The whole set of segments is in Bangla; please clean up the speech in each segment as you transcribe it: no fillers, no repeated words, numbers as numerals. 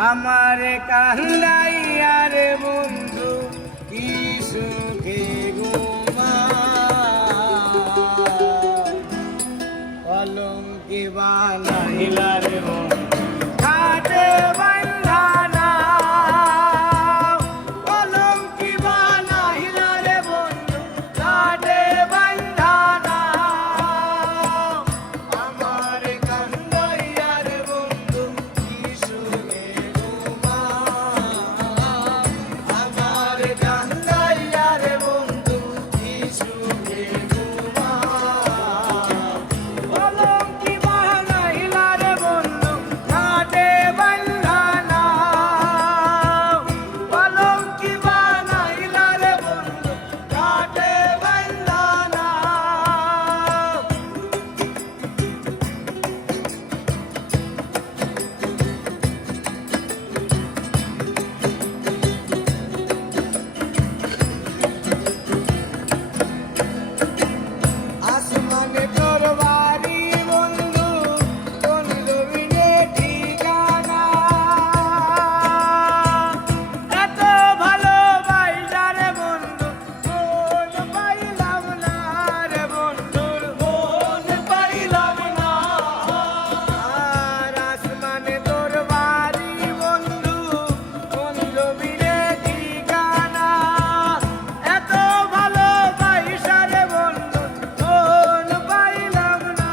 আমার কান্দাইয়া রে বন্ধু কি সুখে কলঙ্কি বানাইলা রে বন্ধু ঘাটে বান্ধানা কলঙ্কি বানাইলা রে বন্ধু ঘাটে বান্ধানা আমার কান্দাইয়া রে বন্ধু কি সুখে আমার কান্দাইয়া রে বন্ধু কি সুখে কলঙ্কি বানাইলা রে বন্ধু ঘাটে বান্ধানা কলঙ্কি বানাইলা রে বন্ধু ঘাটে বান্ধানা আসমানে তোর বাড়ি বন্ধু কোন জমিনে ঠিকানা এত ভালোবাসা রে বন্ধু মন পাইলাম না রে বন্ধু মন পাইলাম না আর আসমানে তোর বাড়ি বন্ধু কোন জমিনে ঠিকানা এত ভালোবাসা রে বন্ধু মন পাইলাম না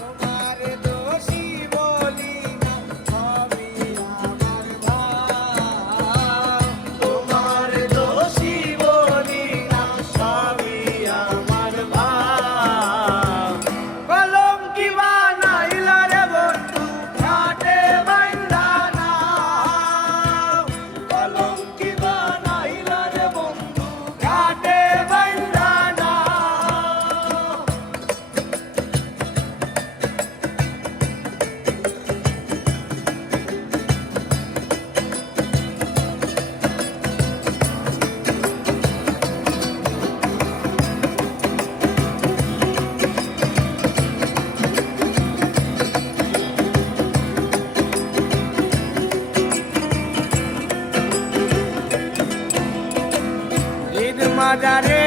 তোমার দোষী বলি না আমি আমার ভাই তোমার দোষী বলি না আমি আমার ভাই কলঙ্কি বানাইলা রে বন্ধু ঘাটে বান্ধানা কলঙ্কি বানাইলা রে বন্ধু ঘাটে বান্ধানা ঈদ মাজারে